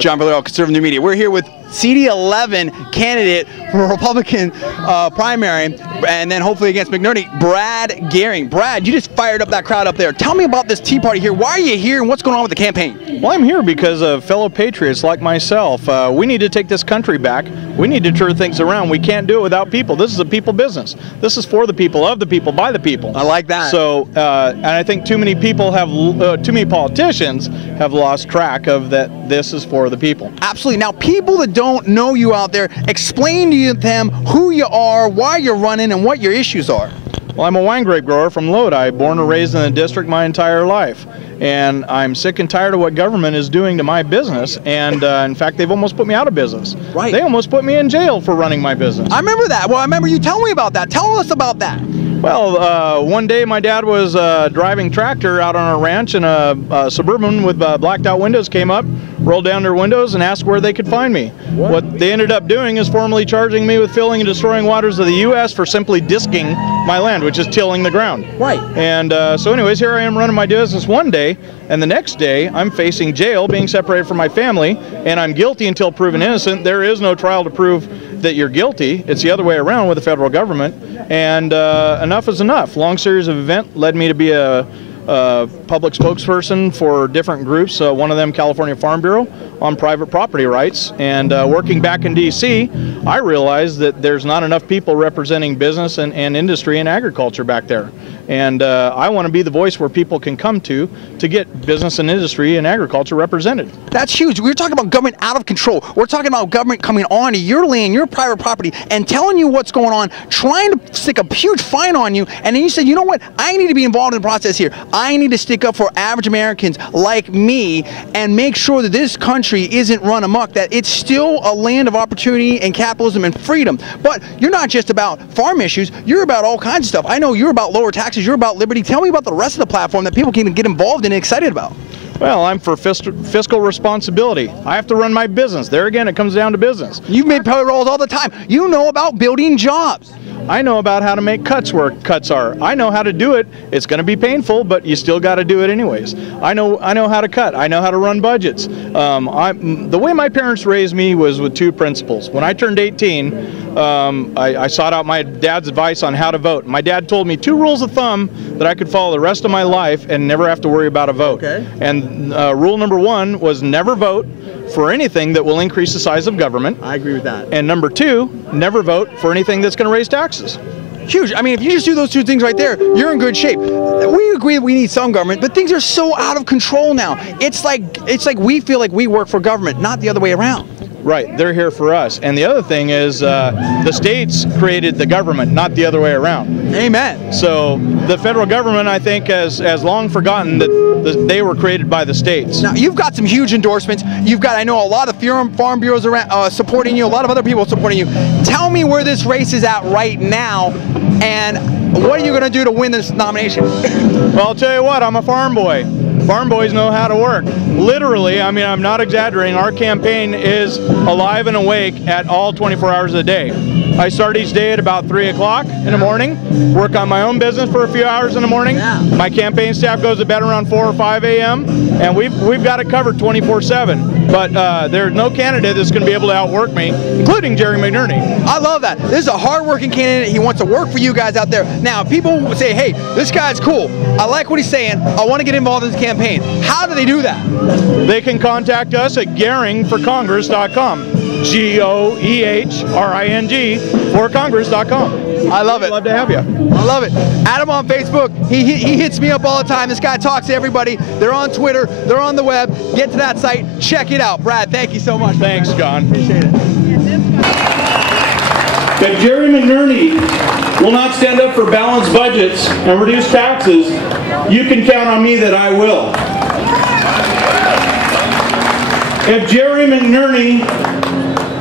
John Villarreal, Conservative New Media. We're here with CD11 candidate for a Republican primary, and then hopefully against McNerney, Brad Goehring. Brad, you just fired up that crowd up there. Tell me about this Tea Party here. Why are you here, and what's going on with the campaign? Well, I'm here because of fellow patriots like myself. We need to take this country back. We need to turn things around. We can't do it without people. This is a people business. This is for the people, of the people, by the people. I like that. So, and I think too many people have, too many politicians have lost track of that. This is for the people. Absolutely. Now, people that don't know you out there, explain to them who you are, why you're running, and what your issues are. Well, I'm a wine grape grower from Lodi, born and raised in the district my entire life. And I'm sick and tired of what government is doing to my business. And in fact, they've almost put me out of business. Right. They almost put me in jail for running my business. I remember that. Well, I remember you telling me about that. Tell us about that. Well, one day my dad was driving tractor out on a ranch, and a Suburban with blacked out windows came up, rolled down their windows, and asked where they could find me. What they ended up doing is formally charging me with filling and destroying waters of the U.S. for simply disking my land, which is tilling the ground. Right. And so anyways, here I am running my business one day, and the next day I'm facing jail, being separated from my family, and I'm guilty until proven innocent. There is no trial to prove that you're guilty. It's the other way around with the federal government. And enough is enough. Long series of events led me to be a public spokesperson for different groups, one of them California Farm Bureau, on private property rights. And working back in D.C., I realized that there's not enough people representing business and industry and agriculture back there. And I want to be the voice where people can come to get business and industry and agriculture represented. That's huge. We're talking about government out of control. We're talking about government coming on to your land, your private property, and telling you what's going on, trying to stick a huge fine on you, and then you say, you know what, I need to be involved in the process here. I need to stick up for average Americans like me and make sure that this country isn't run amok, that it's still a land of opportunity and capitalism and freedom. But you're not just about farm issues, you're about all kinds of stuff. I know you're about lower taxes, you're about liberty. Tell me about the rest of the platform that people can get involved in and excited about. Well, I'm for fiscal responsibility. I have to run my business. There again, it comes down to business. You've made payrolls all the time. You know about building jobs. I know about how to make cuts where cuts are. I know how to do it. It's going to be painful, but you still got to do it anyways. I know how to cut. I know how to run budgets. The way my parents raised me was with two principles. When I turned 18, I sought out my dad's advice on how to vote. My dad told me 2 rules of thumb that I could follow the rest of my life and never have to worry about a vote. Okay. And rule number 1 was never vote for anything that will increase the size of government. I agree with that. And number 2, never vote for anything that's going to raise taxes. Huge. I mean, if you just do those 2 things right there, you're in good shape. We agree that we need some government, but things are so out of control now. It's like we feel like we work for government, not the other way around. Right, they're here for us. And the other thing is the states created the government, not the other way around. Amen. So the federal government, I think, has long forgotten that they were created by the states. Now, you've got some huge endorsements. You've got, I know, a lot of farm bureaus around, supporting you, a lot of other people supporting you. Tell me where this race is at right now, and what are you going to do to win this nomination? Well, I'll tell you what, I'm a farm boy. Farm boys know how to work. Literally, I mean, I'm not exaggerating, our campaign is alive and awake at all 24 hours a day. I start each day at about 3 o'clock in the morning, work on my own business for a few hours in the morning. Yeah. My campaign staff goes to bed around 4 or 5 a.m. and we've got it covered 24/7. But there's no candidate that's going to be able to outwork me, including Jerry McNerney. I love that. This is a hard-working candidate. He wants to work for you guys out there. Now, people say, hey, this guy's cool. I like what he's saying. I want to get involved in this campaign. How do they do that? They can contact us at GoehringForCongress.com. Goehring forcongress.com. I love it. I'd love to have you. I love it. Add him on Facebook. He hits me up all the time. This guy talks to everybody. They're on Twitter. They're on the web. Get to that site. Check it out. Brad, thank you so much. Thanks, John. Appreciate it. If Jerry McNerney will not stand up for balanced budgets and reduce taxes, you can count on me that I will. If Jerry McNerney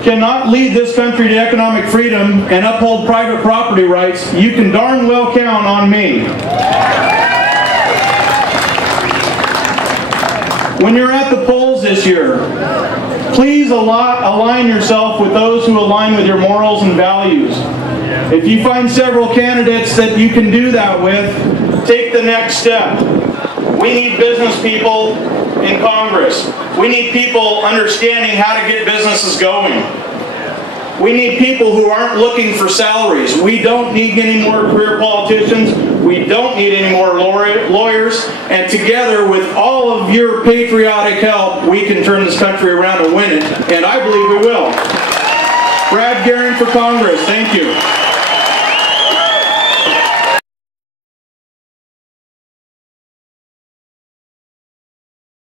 cannot lead this country to economic freedom and uphold private property rights, you can darn well count on me. When you're at the polls this year, please align yourself with those who align with your morals and values. If you find several candidates that you can do that with, take the next step. We need business people in Congress. We need people understanding how to get businesses going. We need people who aren't looking for salaries. We don't need any more career politicians. We don't need any more lawyers. And together with all of your patriotic help, we can turn this country around and win it. And I believe we will. Brad Goehring for Congress. Thank you.